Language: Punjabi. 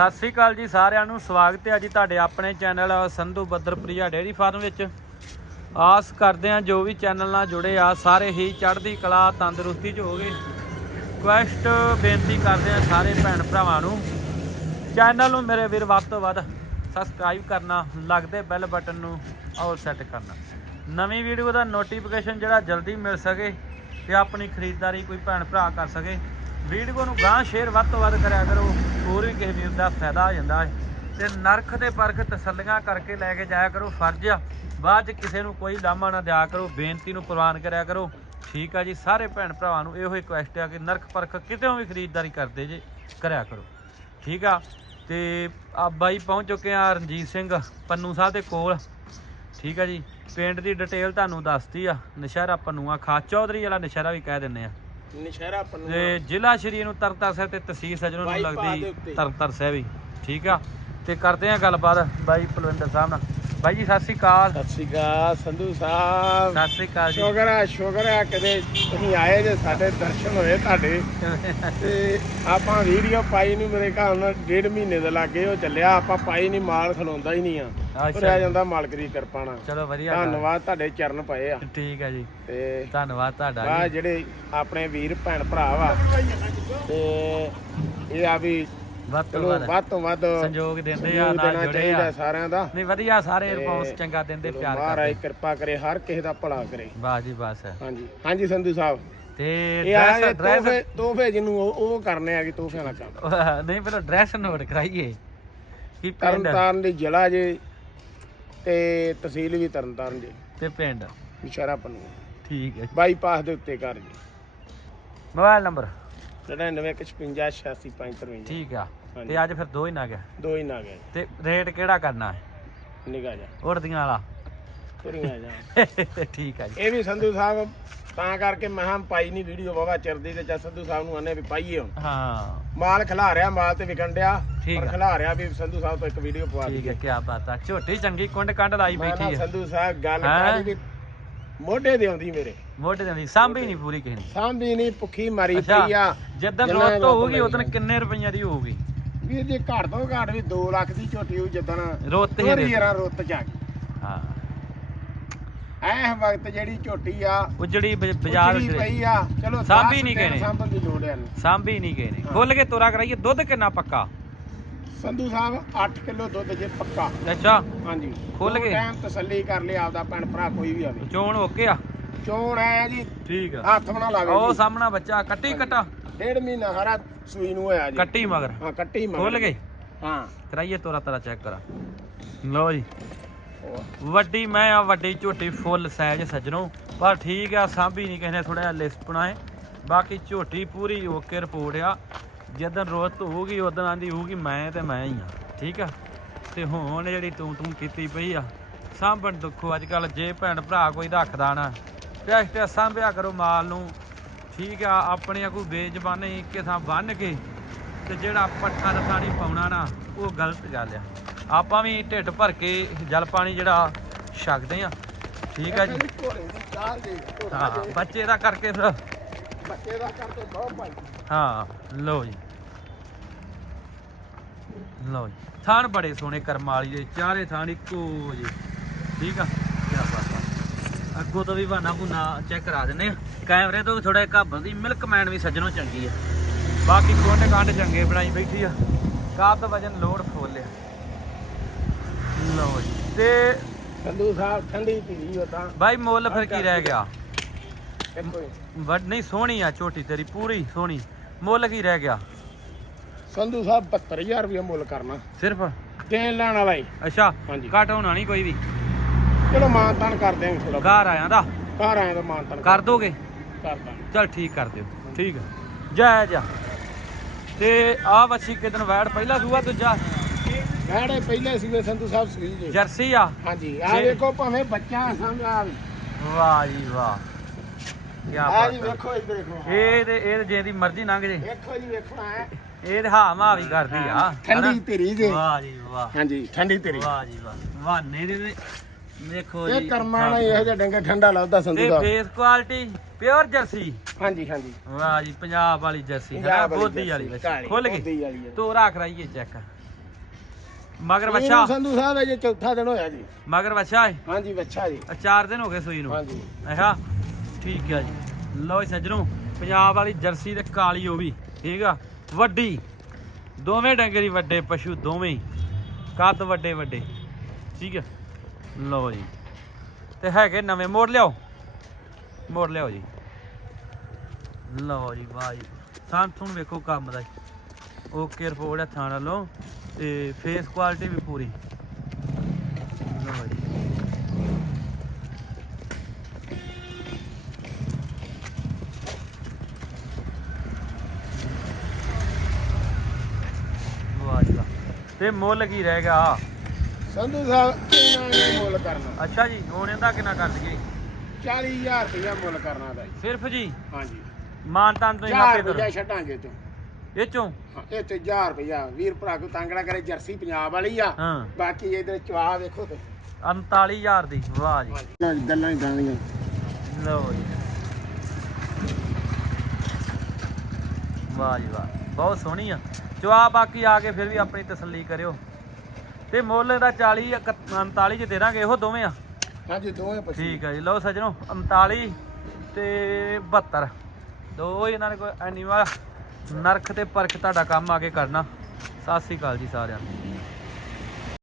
ਸਤਿ ਸ੍ਰੀ ਅਕਾਲ ਜੀ ਸਾਰਿਆਂ ਨੂੰ, ਸਵਾਗਤ ਹੈ ਜੀ ਤੁਹਾਡੇ ਆਪਣੇ ਚੈਨਲ ਸੰਧੂ ਬੱਦਰਪ੍ਰਿਆ ਡੇਅਰੀ ਫਾਰਮ ਵਿੱਚ। ਆਸ ਕਰਦੇ ਹਾਂ ਜੋ ਵੀ ਚੈਨਲ ਨਾਲ ਜੁੜੇ ਆ, ਸਾਰੇ ਹੀ ਚੜ੍ਹਦੀ ਕਲਾ, ਤੰਦਰੁਸਤੀ 'ਚ ਹੋਗੇ ਰਿਕੁਐਸਟ ਬੇਨਤੀ ਕਰਦੇ ਹਾਂ ਸਾਰੇ ਭੈਣ ਭਰਾਵਾਂ ਨੂੰ। ਚੈਨਲ ਨੂੰ ਮੇਰੇ ਵੀਰ ਵੱਧ ਤੋਂ ਵੱਧ ਸਬਸਕ੍ਰਾਈਬ ਕਰਨਾ, ਲੱਗਦੇ ਬੈਲ ਬਟਨ ਨੂੰ ਆਲ ਸੈੱਟ ਕਰਨਾ। ਨਵੀਂ ਵੀਡੀਓ ਦਾ ਨੋਟੀਫਿਕੇਸ਼ਨ ਜਿਹੜਾ ਜਲਦੀ ਮਿਲ ਸਕੇ ਤੇ ਆਪਣੀ ਖਰੀਦਦਾਰੀ ਕੋਈ ਭੈਣ ਭਰਾ ਕਰ ਸਕੇ। ਵੀਡੀਓ ਨੂੰ ਗਾਂ ਸ਼ੇਅਰ ਵੱਧ ਤੋਂ ਵੱਧ ਕਰਿਆ ਕਰੋ, ਹੋਰ ਵੀ ਕਿਸੇ ਵੀਰ ਦਾ ਫਾਇਦਾ ਹੋ ਜਾਂਦਾ ਹੈ। ਤੇ ਨਰਖ ਤੇ ਪਰਖ ਤਸੱਲੀਆਂ ਕਰਕੇ ਲੈ ਕੇ ਜਾਇਆ ਕਰੋ, ਫਰਜ਼ ਆ। ਬਾਅਦ ਚ ਕਿਸੇ ਨੂੰ ਕੋਈ ਲਾਮਾ ਨਾ ਦਿਆ ਕਰੋ, ਬੇਨਤੀ ਨੂੰ ਪ੍ਰਵਾਨ ਕਰਿਆ ਕਰੋ। ਠੀਕ ਆ ਜੀ, ਸਾਰੇ ਭੈਣ ਭਰਾਵਾਂ ਨੂੰ ਇਹੋ ਰਿਕੁਐਸਟ ਆ ਕਿ ਨਰਖ ਪਰਖ ਕਿਤੇ ਵੀ ਖਰੀਦਦਾਰੀ ਕਰਦੇ ਜੇ, ਕਰਿਆ ਕਰੋ। ਠੀਕ ਆ, ਤੇ ਆ ਬਾਈ ਪਹੁੰਚ ਚੁੱਕੇ ਆ ਰਣਜੀਤ ਸਿੰਘ ਪੰਨੂ ਸਾਹਿਬ ਦੇ ਕੋਲ। ਠੀਕ ਆ ਜੀ, ਪਿੰਡ ਦੀ ਡਿਟੇਲ ਤੁਹਾਨੂੰ ਦੱਸਤੀ ਆ ਨਸ਼ਹਿਰਾ ਪੰਨੂਆ ਖਾ ਚੌਧਰੀ ਵਾਲਾ ਨਸ਼ਹਿਰਾ ਵੀ ਕਹਿ ਦਿੰਦੇ ਆ। ਨਸ਼ਹਿਰਾ ਪੰਨੂ ਤੇ ਜ਼ਿਲ੍ਹਾ ਸ਼੍ਰੀ ਨੂੰ ਤਰਨਤਾਰਨ ਸਾਹਿਬ ਤੇ ਤਹਿਸੀਲ ਸਜਣੋਂ ਨੂੰ ਬਾਈਪਾਸ ਦੇ ਲੱਗਦੀ ਉੱਤੇ। ਤਰਨਤਾਰਨ ਸਾਹਿਬ ਹੀ। ਠੀਕ ਆ? ਤੇ ਕਰਦੇ ਆ ਗੱਲਬਾਤ ਬਾਈ ਪਲਵਿੰਦਰ ਸਾਹਿਬ ਨਾਲ। ਬਾਈ ਜੀ ਸਤਿ ਸ੍ਰੀ ਅਕਾਲ। ਸਤਿ ਸ਼੍ਰੀ ਅਕਾਲ ਸੰਧੂ ਸਾਹਿਬ। ਸਤਿ ਸ੍ਰੀ ਅਕਾਲ ਜੀ। ਸ਼ੁਕਰ ਹੈ ਸ਼ੁਕਰ ਹੈ ਕਦੇ ਤੁਸੀਂ ਆਏ ਜੇ ਸਾਡੇ ਦਰਸ਼ਨ ਹੋਏ ਤੁਹਾਡੇ। ਤੇ ਆਪਾਂ ਵੀਡੀਓ ਪਾਈ ਨੂੰ ਮੇਰੇ ਘਰ ਨਾਲ ਡੇਢ ਮਹੀਨੇ ਦੇ ਲੱਗੇ ਉਹ ਚੱਲਿਆ ਆਪਾਂ ਪਾਈ ਨਹੀਂ ਮਾਲ ਖਲੋਂਦਾ ਹੀ ਨਹੀਂ ਆ। ਆ ਜਾਂਦਾ ਮਾਲਕ ਦੀ ਕਿਰਪਾ ਨਾਲ। ਚਲੋ ਵਧੀਆ। ਧੰਨਵਾਦ ਤੁਹਾਡੇ ਚਰਨ ਪਏ ਆ। ਠੀਕ ਆ ਜੀ। ਤੇ ਧੰਨਵਾਦ ਤੁਹਾਡਾ ਆ ਜਿਹੜੇ ਆਪਣੇ ਵੀਰ ਭੈਣ ਭਰਾ ਵਾ ਤੇ ਇਹ ਆ ਵੀ ਵੱਧ ਤੋਂ ਚਲੋ ਵੱਧ ਵੱਧ ਤੋਂ ਵੱਧ ਸੰਯੋਗ ਦਿੰਦੇ ਆ ਨਾਲ ਦੇਣਾ ਜੁੜੇ ਚਾਹੀਦਾ ਆ ਸਾਰਿਆਂ ਦਾ। ਨਹੀਂ ਵਧੀਆ ਸਾਰੇ ਰਿਸਪੌਂਸ ਚੰਗਾ ਦਿੰਦੇ ਪਿਆਰ ਮਹਾਰਾਜ ਕਰਦੇ। ਕਿਰਪਾ ਕਰੇ ਹਰ ਕਿਸੇ ਦਾ ਭਲਾ ਕਰੇ। ਵਾਹ ਜੀ ਬਸ ਹਾਂਜੀ ਹਾਂਜੀ ਸੰਧੂ ਸਾਹਿਬ। ਤੇ ਇਹ ਆ ਡਰੈਸ ਡਰੈਸ ਤੋਹਫੇ ਤੋਹਫੇ ਜਿਹਨੂੰ ਉਹ ਉਹ ਕਰਨੇ ਆ ਕਿ ਤੋਹਫਿਆਂ ਦਾ ਕੰਮ। ਨਹੀਂ ਪਹਿਲਾਂ ਡਰੈਸ ਨੋਟ ਕਰਾਈਏ। ਕੀ ਪਿੰਡ। ਤਾਰਨ ਦੀ ਜ਼ਿਲ੍ਹਾ ਜੇ ਤੇ ਤਹਿਸੀਲ ਵੀ ਤਰਨ ਤਾਰਨ ਜੇ। ਤੇ ਪਿੰਡ। ਵਿਸ਼ਾਰਾ ਪੰਨੂ ਠੀਕ ਹੈ। ਬਾਈਪਾਸ ਦੇ ਉੱਤੇ ਘਰ ਜੀ ਮੋਬਾਈਲ ਨੰਬਰ। 9915565553 ਠੀਕ ਆ। ਤੇ ਅੱਜ ਫਿਰ ਦੋ ਹੀ ਨਾ ਗਿਆ। ਦੋ ਹੀ ਨਾ ਗਏ ਤੇ ਰੇਟ ਕਿਹੜਾ ਕਰਨਾ ਹੈ? ਨਿਗਾਹ ਜਾ। ਉੜਦੀਆਂ ਵਾਲਾ। ਤੁਰੀਆਂ ਜਾ। ਠੀਕ ਆ ਜੀ। ਇਹ ਵੀ ਸੰਧੂ ਸਾਹਿਬ ਤਾਂ ਕਰਕੇ ਮੈਂ ਹਾਂ ਪਾਈ ਨਹੀਂ ਵੀਡੀਓ ਵਾਵਾ ਚਿਰਦੀ ਤੇ ਜਦ ਸੰਧੂ ਸਾਹਿਬ ਨੂੰ ਆਨੇ ਵੀ ਪਾਈਏ ਹੁਣ। ਹਾਂ। ਮਾਲ ਖਿਲਾ ਰਿਆ ਮਾਲ ਤੇ ਵਿਕਣ ਡਿਆ। ਠੀਕ ਪਰ। ਖਿਲਾ ਰਿਆ ਵੀ ਸੰਧੂ ਸਾਹਿਬ ਤੋਂ ਇੱਕ ਵੀਡੀਓ ਪਵਾ ਠੀਕ ਦਈਏ। ਹੈ ਕੀ ਬਾਤ ਆ। ਝੋਟੀ ਚੰਗੀ ਕੁੰਡ ਕੰਡ ਲਾਈ ਬੈਠੀ ਆ। ਸੰਧੂ ਸਾਹਿਬ ਗੱਲ ਹੈਂ? ਕਰੀ ਵੀ ਮੋਢੇ ਦੇ ਆਉਂਦੀ ਮੇਰੇ। ਮੋਢੇ ਦੇ ਦੀ ਸਾਂਭੀ ਨਹੀਂ ਪੂਰੀ ਕਿਸੇ ਨੇ ਸਾਂਭੀ ਨਹੀਂ ਭੁੱਖੀ ਮਾਰੀ ਪਈ ਆ। ਜਦੋਂ ਰੋਤ ਹੋਊਗੀ ਉਦੋਂ। ਕਿੰਨੇ ਰੁਪਈਆਂ ਦੀ ਹੋਊਗੀ? ਵੀਰ ਜੀ ਘੱਟ ਤੋਂ ਘੱਟ ਵੀ 2 ਲੱਖ ਦੀ ਝੋਟੀ ਹੋਊ ਜਦੋਂ ਰੁੱਤ ਹੀ ਰੇਤ। ਯਾਰਾਂ ਰੁੱਤ ਜਾ ਗਈ। ਹਾਂ। ਐ ਵਕਤ ਜਿਹੜੀ ਝੋਟੀ ਆ ਉਜੜੀ ਬ- ਬਾਜ਼ਾਰ ਉਜੜੀ ਵਿੱਚ ਪਈ ਆ। ਚਲੋ ਸਾਂਭੀ ਦਿਨ ਕਹਿਣੇ। ਸਾਂਭਣ ਦੀ ਲੋੜ ਹੈ ਨਹੀਂ ਸਾਂਭੀ ਨਹੀਂ ਨੇ। ਖੁੱਲ ਕੇ ਤੋਰਾ ਕਰਾਈਏ ਦੁੱਧ ਕਿੰਨਾ ਪੱਕਾ? ਸੰਧੂ ਸਾਹਿਬ 8 ਕਿਲੋ ਦੁੱਧ ਜੇ ਪੱਕਾ। ਅੱਛਾ। ਹਾਂਜੀ। ਖੁੱਲ ਦੋ ਕੇ? ਟਾਈਮ ਤਸੱਲੀ ਕਰ ਲਿਆ ਆਪਦਾ ਭੈਣ ਭਰਾ ਕੋਈ ਵੀ ਆਵੇ ਚੋਣ ਓਕੇ ਆ? ਚੋਣ ਆਇਆ ਜੀ। ਠੀਕ ਆ। ਹੱਥ ਬਣਾ ਲਾਵੇ ਉਹ ਜੀ। ਸਾਹਮਣਾ ਬੱਚਾ ਕੱਟੀ ਕਟਾ। ਡੇਢ ਮਹੀਨਾ ਹਰਾ ਸੂਈ ਨੂੰ ਹੋਇਆ ਜੀ। ਕੱਟੀ ਮਗਰ? ਹਾਂ ਕੱਟੀ ਮਗਰ। ਖੁੱਲ ਗਏ ਹਾਂ। ਕਰਾਈਏ ਤੋਰਾ ਤਰਾ ਚੈੱਕ ਕਰਾ। ਲਓ ਜੀ। ਵੱਡੀ ਮੈਂ ਆ ਵੱਡੀ ਝੋਟੀ ਫੁੱਲ ਸਾਈਜ਼ ਸੱਜਣੋ। ਪਰ ਠੀਕ ਆ ਸਾਂਭੀ ਨਹੀਂ ਕਹਿੰਦੇ ਥੋੜਾ ਜਿਹਾ ਲਿਸਪਣਾ ਹੈ ਬਾਕੀ ਝੋਟੀ ਪੂਰੀ ਓਕੇ ਰਿਪੋਰਟ ਆ। ਜਦੋਂ ਰੋਤ ਹੋਊਗੀ ਉਦੋਂ ਆਂਦੀ ਹੋਊਗੀ ਮੈਂ ਤੇ ਮੈਂ ਹੀ ਆ। ਠੀਕ ਆ? ਤੇ ਹੁਣ ਜਿਹੜੀ ਤੂੰ ਤੂੰ ਕੀਤੀ ਪਈ ਆ ਸਾਂਭਣ ਦੁੱਖੋ। ਅੱਜ ਕੱਲ ਜੇ ਭੈਣ ਭਰਾ ਕੋਈ ਰੱਖਦਾ ਨਾ ਟੈਸਟ ਸਾਂਭਿਆ ਕਰੋ ਮਾਲ ਨੂੰ। ਠੀਕ ਆ ਆਪਣੀਆਂ ਕੋਈ ਬੇਜ਼ਬਾਨੀ ਇੱਕੇ ਥਾਂ ਬੰਨ ਕੇ ਤੇ ਜਿਹੜਾ ਪੱਠਾ ਦਾ ਪਾਣੀ ਪਾਉਣਾ ਨਾ ਉਹ ਗਲਤ ਗੱਲ ਆ। ਆਪਾਂ ਵੀ ਢਿੱਡ ਭਰ ਕੇ ਜਲ ਪਾਣੀ ਜਿਹੜਾ ਛਕਦੇ ਆ। ਠੀਕ ਆ ਜੀ। ਹਾਂ ਬੱਚੇ ਦਾ ਕਰਕੇ ਫਿਰ। ਬੱਚੇ ਦਾ ਕਰਕੇ ਬਹੁਤ ਭਾਈ। ਹਾਂ ਲਓ ਜੀ। ਲਓ ਜੀ। ਥਾਣ ਬੜੇ ਸੋਹਣੇ ਕਰਮ ਵਾਲੀ ਦੇ ਚਾਰੇ ਥਾਣ ਇੱਕੋ ਜੀ ਠੀਕ ਆ। ਅੱਗੋਂ ਤੋਂ ਵੀ ਬਹਾਨਾ ਬੁਨਾ ਚੈੱਕ ਕਰਾ ਦਿੰਦੇ ਆ ਕੈਮਰੇ ਤੋਂ ਵੀ ਥੋੜਾ ਘਾਬਰ ਦੀ ਮਿਲਕ ਮੈਨ ਵੀ ਸੱਜਣੋਂ ਚੰਗੀ ਆ। ਬਾਕੀ ਕੋਨੇ ਕਾਂਡ ਚੰਗੇ ਬਣਾਈ ਬੈਠੀ ਆ। ਕਾਤ ਵਜਨ ਲੋਡ ਫੋਲ ਲਿਆ ਲਓ ਜੀ ਤੇ ਸੰਧੂ ਸਾਹਿਬ ਠੰਡੀ ਹੋ ਤਾਂ। ਬਾਈ ਮੁੱਲ ਫਿਰ ਕੀ ਰਹਿ ਗਿਆ। ਵੱਡ ਨਹੀਂ ਸੋਹਣੀ ਆ ਝੋਟੀ ਤੇਰੀ ਪੂਰੀ ਸੋਹਣੀ। ਮੁੱਲ ਕੀ ਰਹਿ ਗਿਆ? ਸੰਧੂ ਸਾਹਿਬ 72000 ਰੁਪਏ ਮੁੱਲ ਕਰਨਾ। ਸਿਰਫ? ਦੇਣ ਲੈਣ ਵਾਲਾ ਹੀ ਅੱਛਾ ਘਟ ਹੋਣਾ ਨਹੀਂ ਕੋਈ ਵੀ। ਚਲੋ ਮਾਨਤਾਨ ਕਰ ਦਿਆਂਗੇ ਥੋੜਾ ਘਰ ਆਇਆ ਦਾ? ਘਰ ਆਏ ਤਾਂ ਮਾਨਤਾਨ ਕਰ ਦੋਗੇ? ਕਰ ਦਾਂਗੇ। ਚਲ ਠੀਕ ਕਰ ਦਿਓ ਠੀਕ ਆ। ਜੈ ਜਾ। ਤੇ ਆ ਵੱਛੀ ਕਿਦਨ ਵੈੜ ਪਹਿਲਾ ਸੂਆ ਦੂਜਾ? ਮੈੜੇ ਪਹਿਲੇ ਸੀਗੇ ਸੰਧੂ ਸਾਹਿਬ ਸੂਈ ਜੀ। ਜਰਸੀ ਆ? ਹਾਂਜੀ ਆ ਜੀ। ਵੇਖੋ ਭਾਵੇਂ ਬੱਚਾ ਸਮਝ ਵਾਹ ਜੀ ਵਾਹ। ਕੀ ਆ ਜੀ ਬਾਤ। ਵੇਖੋ ਇੱਧਰ ਦੇਖੋ। ਇਹ ਤੇ ਇਹ ਤੇ ਜੇ ਦੀ ਮਰਜ਼ੀ ਲੰਘ ਜੇ। ਵੇਖੋ ਜੀ ਵੇਖੋ ਐ। ਇਹ ਤੇ ਹਾਂ ਮਾ ਵੀ ਕਰਦੀ ਆ ਠੰਡੀ? ਧੀਰੀ ਜੀ। ਵਾਹ ਜੀ ਵਾਹ। ਹਾਂਜੀ ਠੰਡੀ ਧੀਰੀ। ਵਾਹ ਜੀ ਵਾਹ। ਵਾਨੇ ਦੇ ਤੇ ਵੇਖੋ ਜੀ। ਇਹ ਕਰਮਾਂ ਨਾਲ ਇਹੋ ਜਿਹਾ ਡੰਗਾ ਠੰਡਾ ਲੱਗਦਾ ਸੰਧੂ ਤੇ ਦਾ ਫੇਸ ਕੁਆਲਿਟੀ ਪਿਓਰ ਜਰਸੀ। ਹਾਂਜੀ ਹਾਂਜੀ। ਵਾਹ ਜੀ ਪੰਜਾਬ ਵਾਲੀ ਜਰਸੀ ਹੈ ਪੰਜਾਬ ਵਾਲੀ ਬੋਦੀ ਵਾਲੀ ਜਰਸੀ, ਵਿੱਚ ਕਾਲੀ, ਖੁੱਲ ਬੋਦੀ ਗਈ ਵਾਲੀ ਹੈ। ਤੋਰਾ ਕਰਾਈਏ ਚੈੱਕ ਮਗਰ ਇਹਨੂੰ ਵੱਛਾ। ਸੰਧੂ ਸਾਹਿਬ ਅਜੇ ਚੌਥਾ ਦਿਨ ਹੋਇਆ ਜੀ। ਮਗਰ ਵੱਛਾ ਹੈ ਹਾਂਜੀ ਬੱਚਾ ਜੀ। ਆ ਚਾਰ ਦਿਨ ਹੋ ਗਏ ਸੂਈ ਨੂੰ। ਹਾਂਜੀ। ਅੱਛਾ ਠੀਕ ਹੈ ਜੀ। ਲਓ ਜੀ ਸੱਜਣੋ ਪੰਜਾਬ ਵਾਲੀ ਜਰਸੀ ਤੇ ਕਾਲੀ ਉਹ ਵੀ ਠੀਕ ਆ? ਵੱਡੀ। ਦੋਵੇਂ ਡੰਗਰੀ ਵੱਡੇ ਪਸ਼ੂ ਦੋਵੇਂ ਹੀ। ਕੱਦ ਵੱਡੇ ਵੱਡੇ। ਠੀਕ ਹੈ ਲਓ ਜੀ। ਤੇ ਹੈਗੇ ਨਵੇਂ ਮੋੜ ਲਿਆਓ। ਮੋੜ ਲਿਆਓ ਜੀ। ਲਓ ਜੀ, ਵਾਹ ਜੀ। ਥਾਂ ਤੁਹਾਨੂੰ ਵੇਖੋ ਕੰਮ ਦਾ ਓਕੇ, ਰਿਪੋਰਟ ਹੈ ਥਾਂ ਨਾਲੋਂ। ਤੇ ਫੇਸ ਕੁਆਲਿਟੀ ਵੀ ਪੂਰੀ। ਲਓ ਜੀ। ਵਾਹ ਤੇ ਮੁੱਲ ਕੀ ਰਹੇਗਾ ਸੰਧੂ ਸਾਹਿਬ ਮੁੱਲ ਕਰਨਾ। ਅੱਛਾ ਜੀ ਹੁਣ ਇਹਦਾ ਕਿੰਨਾ ਕਰ ਦਈਏ? 40000 ਰੁਪਇਆ ਮੁੱਲ ਕਰਨਾ ਦਾ ਜੀ। ਸਿਰਫ ਜੀ? ਹਾਂਜੀ। ਮਾਨਤਾਨ ਤੋਂ ਹੀ 4 ਆਪੇ ਰੁਪਇਆ ਕਰੋ। ਛੱਡਾਂਗੇ ਚੋਂ ਇਹ ਚੋਂ ਇਹ ਤੇ 1000 ਰੁਪਇਆ। ਵੀਰ ਭਰਾ ਕੋ ਤੰਗੜਾ ਕਰੇ ਜਰਸੀ ਪੰਜਾਬ ਵਾਲੀ ਆ। ਹਾਂ। ਬਾਕੀ ਇਹਦੇ ਚਵਾ ਵੇਖੋ ਤੇ। 39000 ਦੀ ਵਾਹ ਜੀ। ਗੱਲਾਂ ਹੀ ਗਾਣੀਆਂ ਲਓ ਜੀ। ਵਾਹ ਜੀ ਵਾਹ। ਬਹੁਤ ਸੋਹਣੀ ਆ। ਚਵਾ ਬਾਕੀ ਆ ਕੇ ਫਿਰ ਵੀ ਆਪਣੀ ਤਸੱਲੀ ਕਰਿਓ। ਤੇ ਮੁੱਲ ਇਹਦਾ 40 ਇਕ- 39 ਚ ਦੇ ਦਾਂਗੇ ਇਹੋ ਦੋਵੇਂ ਆ। ਹਾਂਜੀ ਦੋਵੇਂ ਪਸ਼ੂ ਠੀਕ ਹੈ ਜੀ। ਲਓ ਸੱਜਣੋ 39 ਤੇ 72 ਦੋ ਇਹਨਾਂ ਨੇ ਕੋਈ ਐਨੀਮਲ ਨਰਖ ਤੇ ਪਰਖ ਤੁਹਾਡਾ ਕੰਮ ਆ ਕੇ ਕਰਨਾ। ਸਤਿ ਸ੍ਰੀ ਅਕਾਲ ਜੀ ਸਾਰਿਆਂ ਨੂੰ।